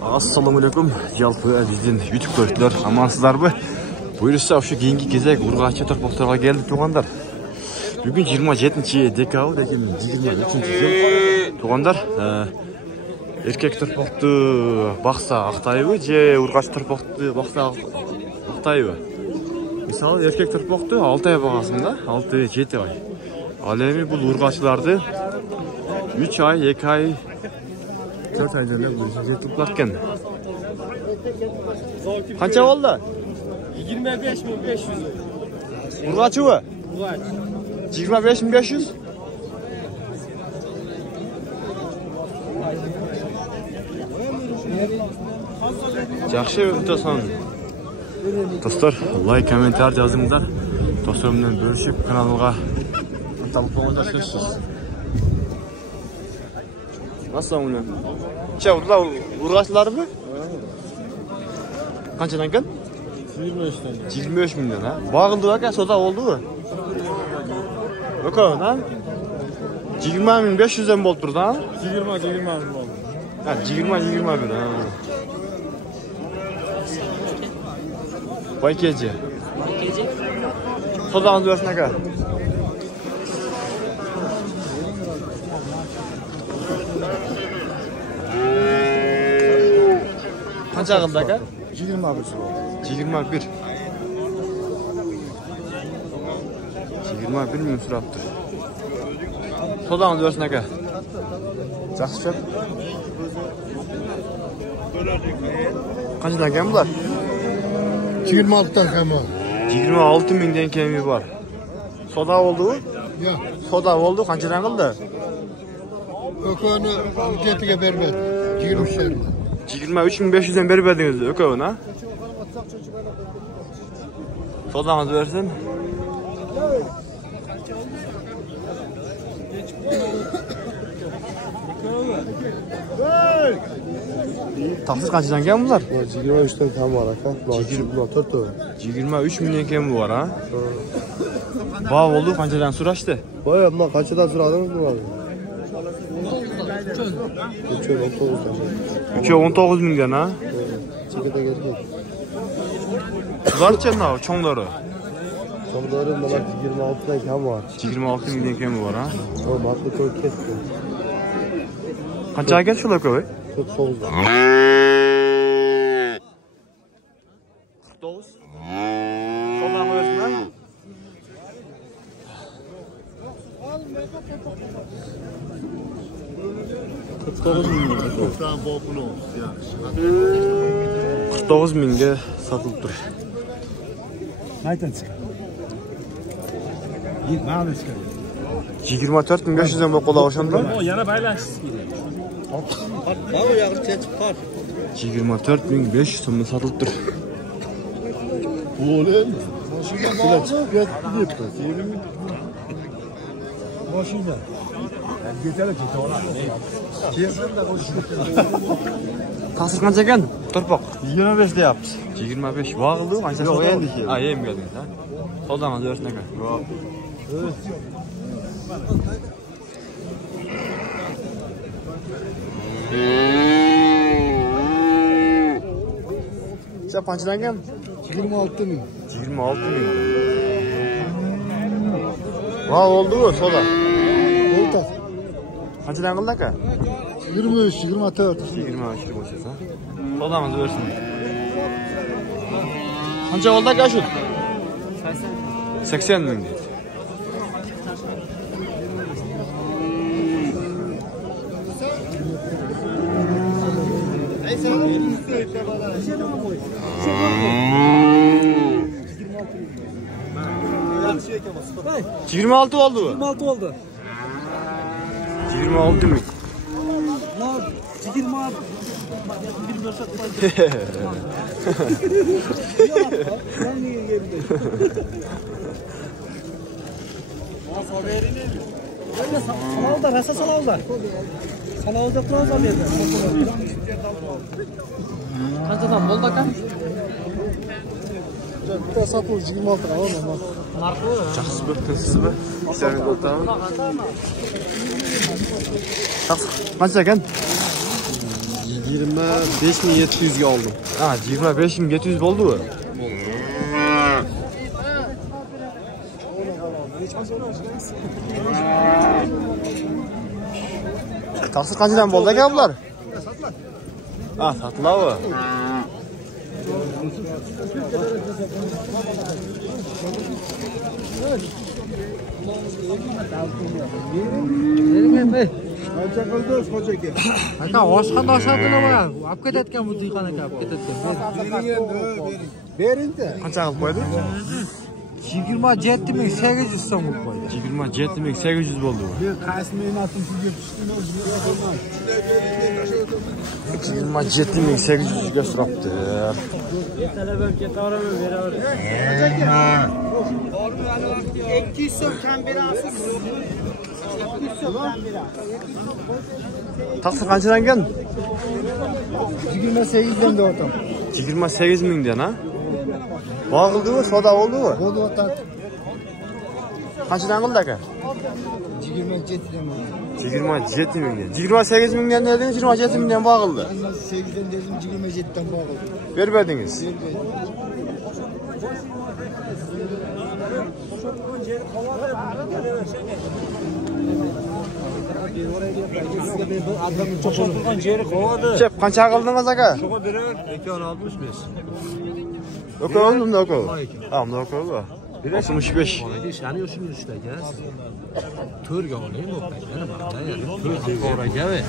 Assalamualaikum. Жалпы биздин YouTube көрүүчүлөр, амансыздарбы? Буюрса ошо кийинки кезек ургачы торпокторго келди туугандар. Бүгүн 27 декабрь 2023 жыл. Туугандар, эркек торпокту бакса актайбы же ургач торпокту бакса актайбы? Мисалы эркек торпокту 6 ай багасында, 6-7 ай. Ал эми бул ургачыларды 3 ай, 2 ай 4 ay önce yırtılıp bakken. Kaça oldu? 25.500. Urgaçı mı? Urgaç. 25.500. Жақсы өтесің. Достар, лайк, комментар жазыңыздар. Достарыммен бөлüşүп каналга ынталып болғанда сөзсүз. Nasıl onu? Burada urgaçlar mı? Kaçtan kan? 25'ten. 25 milyon ha. Bağıldı bak ya, soda oldu mu? Yok o ha? 20.500'den bol durdu ha? 20 bin oldu. Ha 20 ha. Baykeci. Sodanız versene kadar. Kaç ağında ka? 21. 21. 21 milyon suraptır. Sodanız versene ka? Жақсы çöp. Kaçdan kemi var? 26'dan kemi. 26 mindən kemi var. Soda oldu mu? Yok. Soda oldu, kaçdan kıldı? Ökönü ücretiye vermedi. 23 şeriden. 23.500'den beri verdiniz ökövün ha? Sodanızı versin. Taksız kaçtan kem bunlar? 23'ten tam var ha. 23 milyon kem var ha? Bağ oldu kaçtan suraştı? Vay amma kaçıdan sıradınız mı var? 19 milyon ha? Çekete geldi. Bunlar çenler çoğunları? Çoğunları bunlar 26'dan kem var. 26 milyon kem var ha? O matlı koy kesti. Kaça gel şu lokavı? 49'dan. 49? Soldan koyuyorsun ha? Bokunu. 49 minge satılıp dur. Nereden çıkar? Nereden çıkar? 24.500'den bu kola hoşlandı. O yana paylaşsız gidiyor. Baba yağır çeçip var. 24.500 sonunda satılıp dur. Oğlum. Maşına çıkıp gitti. Maşına. Geçelim ki sonra. Tasır kanca eken? Torpak. 25'de yaptı. 25. Bağıldı mı? Yok yendi ki. Ha yem geldiniz ha. Soldan az örsün eken. Yok. Evet. Sen pançıdan gel? 26 bin. 26 bin. Bağ oldu mu soda? Oldu. Kaçıdan kıldı eken? 23, 24. 23 ha. Soldan az örsün. Kanca oldu eken şu? 80 bin dedi. Hey. 26 oldu. 26 oldu. 26 bin. Lan 26. 24 saat var. Ben niye geldim? Böyle salavlar, hasa salavlar. Salavda kurallar yerde. Kaçadan bol da kan? Bir de sapıl 26 lira olmaz. Жақсы бір тынсыз ба? Сәлем болтамын. Жақсы. Қанша екен? 25.700'ga oldim. Ha, 25.700 bo'ldi bu. Taqsir qanchadan bo'ldi aka bular? Ha, sotiladi. Qancha qildingiz xo'ja aka? Aka oshxona oshadilar. Olib ketayotgan bu dehqon aka olib ketayotgan. Bering-da. Qancha qilib qo'ydi? 27.800 so'm bo'lib qo'ydi. 27.800 bo'ldi bu. Qaysi me'natim sizga tushdingiz? 27.800 ga so'rabdi. Ertalab ketaveraman, beraver. 200 so'm kam berasiz. 200 so'm kam berasiz. Taqsir qanchadan keldi? 28 dan o'tam. 28 mingdan ha? Bo'g'ildimi, soda bo'ldimi? Bo'ldi o'tam. Qanchadan qildi aka? 27 dan. 27 mingdan. 28 mingdan dedingiz, 27 mingdan bo'g'ildi. 8 dan dedim, 27 dan bo'g'ildi. Berberdingiz. Chep, qancha qildingiz aka? Shuga beraver, 265. Aka oldimda aka. Ha, unda aka bu. 65. Shani shuni ishtaga. 4 ga olaymi bu paytda mana ya'ni 4 qoraga ve.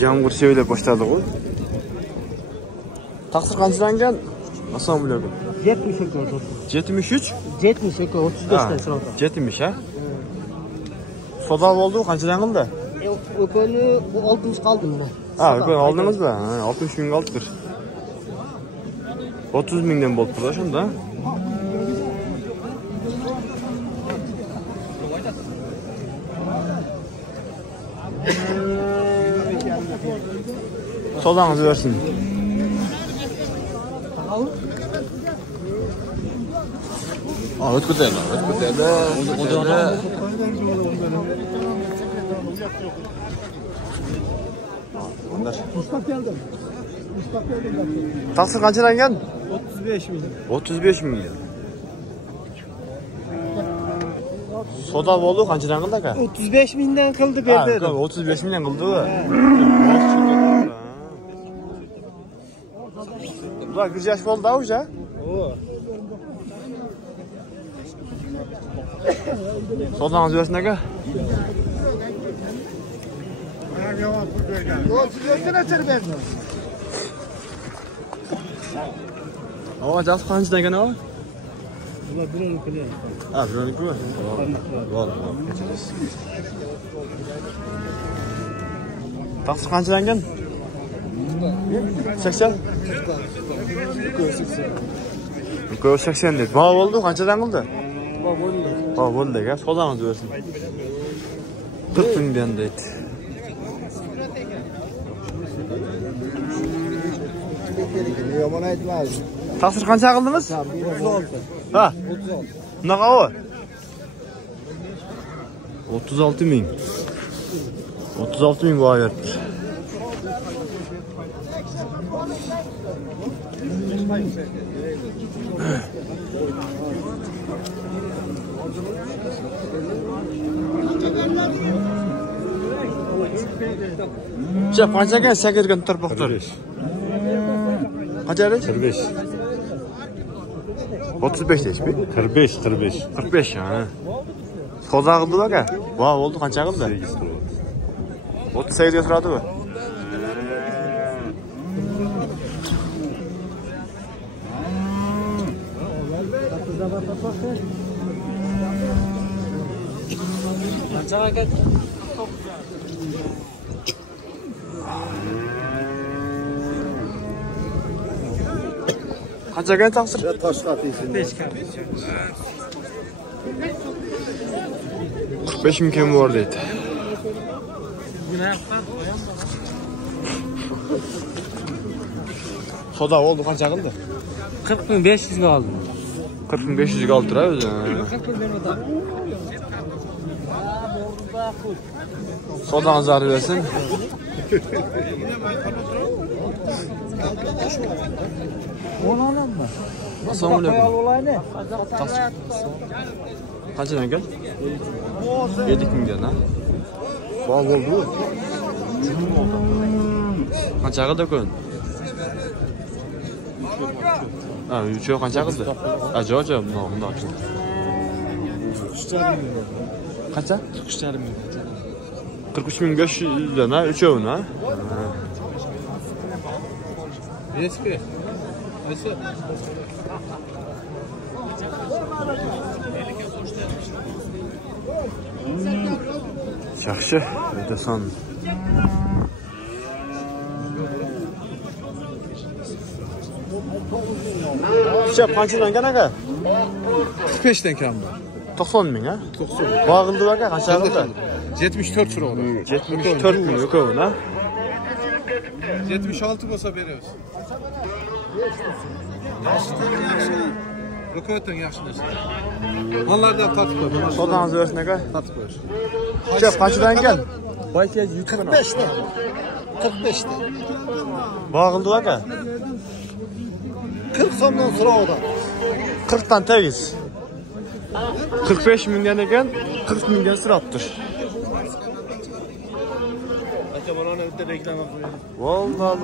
Yağmur söyle başladı o. Taqsir qanchadan keldi? Assalomu alaykum. 73? 72 35 dan so'radi. 70 ha? Soda bo'ldi, qanchadan qildi? O'koni 60 qoldi mana. Ha, o'koni oldingizmi? Ha, 60 ming oldidir. 30 mingdan bo'ldi burada shunda. Sodangizni versin. O'tkazadi. Mustafa geldim. Taqsir qanchadan keldi? 35 ming. 35 ming. Soda bo'ldi, qanchadan qildi aka? 35 mingdan qildi berdi. 35 mingdan qildi. Bular bir yaş bo'ldi o'sha. Sodangiz versin aka. Ava jasi qanchadan ekan ava? Bular 1 kilo. Ha, 1 kilo. Bo'ldi. Taqsir qanchadan ekan? 80? 80 dedi. Bağ oldu, qanchadan qildi? Bağ bo'ldi aka, sodangizni versin. 40 mingdan deydi. Yomon aytmaydi. Taqsir qancha qildingiz? 36. Ha? 36. Bunaqa o? 36 ming. 36 ming bağ verdi. Chep, qancha ekan 8 kun turpoqlar? Qancha dedi? 45. 35 deyishmi? 45, 45. 45 ha. Soda qildi aka. Voy, bo'ldi, qancha qildi? 38 ga turadi bu. Qancha aka? Qancha ekan taqsir? Toshqa teysin. 45 ming kim bor deydi. Soda oldu qancha qildi? 40.500 ga oldim. 40.500'ga aldı ha özü. Sodanız zarı versin. Assalamu alaikum. Kaçdan gel? 7.000'den ha. Bağ oldu. Kaçağı da koyun. Ha, üçü kaçağı da. Acaba bunda açın. Kaça? 43.500'den ha, üçü ha. Eski. Yaxşı, ödesan. Şap qanchadan qanaqa? 45'ten kam var. 90 ming ha? 90. Bağıldı baka qancha qildi? 74 lira oldu. 74 ming yo'q ha? 76 olsa veriyoruz. Rökoyatdan yaxshi narsa. Onlardan tatib qo'y. Sodangiz bersin aka. Tatib qo'y. Şap qanchadan kel? Bayka 45'te. 45'te. Bağıldı baka. 40 sondan sonra o da. 40'dan tegiz. 45 mingden ekan, 40 mingden sıraptır. Aka bana ne de reklam yapıyor. Vallahi.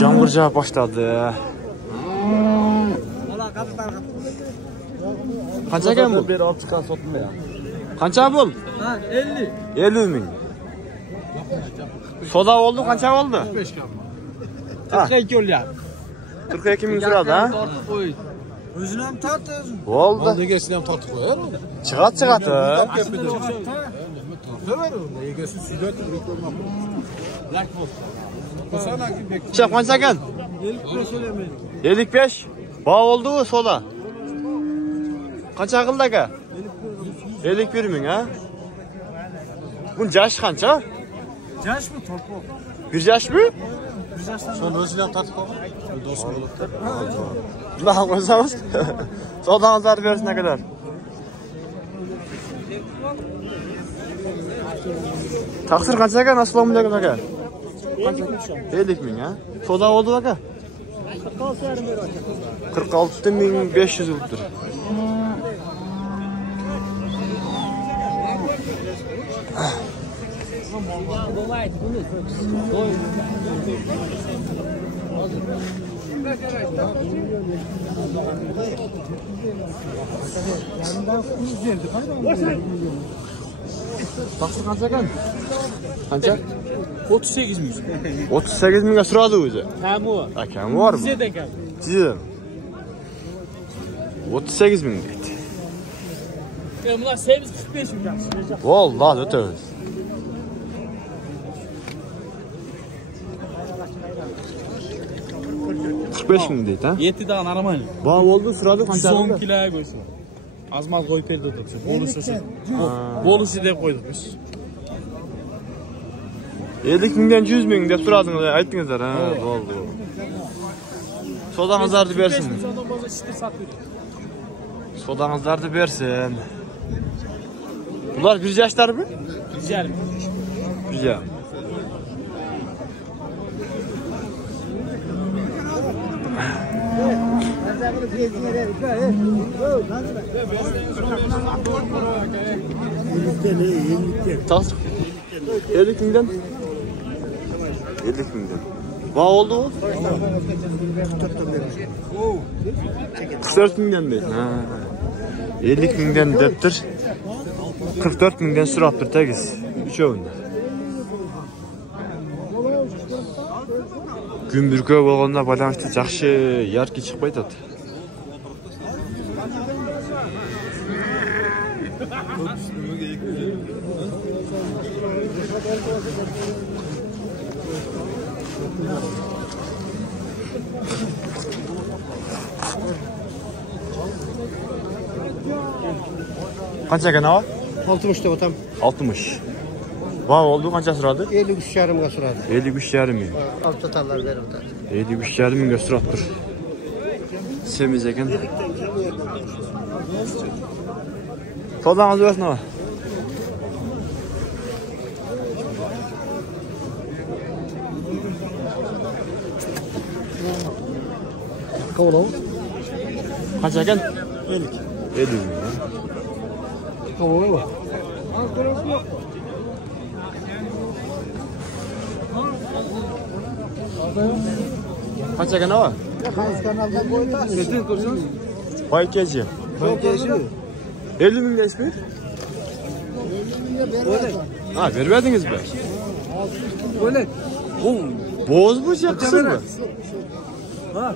Yağmur yağmaya başladı. Kaça ekan bu? Bir alıp çıkan sotma ya. Qancha bul? Ha 50. 50 ming. Soda oldu, qancha oldu? 45 kam var. 42 olyapti. 42 ming turadi ha? Tortib qo'y. O'zini ham tart o'zing. Bo'ldi. Egasini ham tortib qo'yar. Chiqadi. Egasi suyda turib ko'rmoqda. Lak bo'ldi. Şap qancha ekan? 55 o'ylamaydi. 55. Bağ oldu mu soda? Qancha qildi aka? 51 ming ha? Bunun yaşı qancha? Yaş mı tortib? Bir yaş mı? Son o'zini ham tortib qo'y. Do'st bo'lib. Xudo qo'ysangiz. Sodangizni bersin ne kadar? Taqsir qancha ekan? Assalomu alaykum aka. 50 ming ha? Soda oldu aka? 46.500 bo'libdir. Taqsir qancha ekan? Qancha? 38 ming. 38 mingga so'radi o'zi. Kami bor. Ha, kami bormi? Sizda kam. Sizda. 38 ming deydi. Bunlar 45 ming yaxshi. Vallahi o'tamiz. $45 deydi ha? 7 dan aramayın. Bağ oldu so'radi qancha? 110 kiloga qo'ysa. Azmal qo'yib berdi turibsiz. Bonusu deb qo'ydik biz. 50 mingdan 100 ming deb so'radingiz, aytdingizlar ha, bo'ldi. Sodangizlarni bersin. Sodangizlarni bersin. Bular bir yaşlarmi? Güzel. Güzel. Tasdik. 50 mingdan. 50 mingdan. Bağ oldu mu? 44 mingdan deydi. Ha. 50 mingdan deptir. 44 mingdan so'rabdir tegiz. Uchovini. Gümbürkö bo'lganda balanchda yaxshi yarki chiqmaydi. Qancha ekan o? 60 da otam. 60. Va oldu qancha suradi? 53,5'ga suradi. 53,5 ming. Olib totallar berib o'tadi. 53,5 mingga surab tur. Semiz ekan. Sodаңыз bersin ava. Qovlo. Qancha ekan? 50. 50 ming. Qovlo. Qancha ekan ava? Kanaldan qo'yib. Necha ko'rsangiz? Voy kechi. 50 ming deysiz? Ha, vermediniz mi? Böyle. Boz bu şey kısır mı? Ha.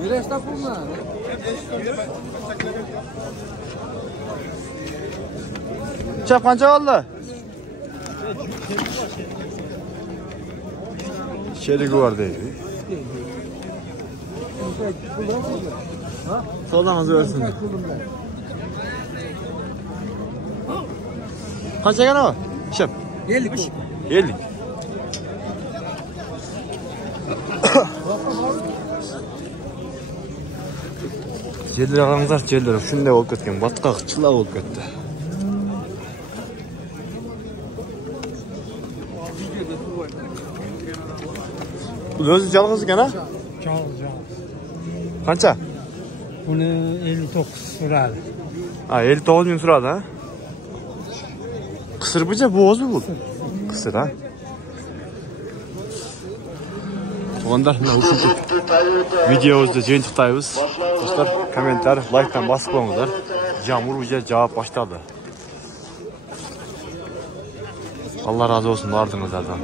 Nereye tapılma? Çap qancha oldu? Çeligi var deydi. Sodаңыз bersin. Qancha ekan ava? Shap. 50. 50. Jellar qarangizlar, jellar shunday bo'lib ketgan, batqoq chilla bo'lib ketdi. Bu o'zi yolg'iz ekan, ha? Yolg'iz. Qancha? Buni 59 suradi. Ha, 59 ming suradi, ha? Qisir bucha bo'zmi bu? Qisir, ha? Oğlanlar, ushbu videomizda jeyintiqtaymiz. Do'stlar, kommentar, like'dan bosib qo'yinglar. Yağmur uca javob boshladi. Allah razı olsun, bardingizlardan.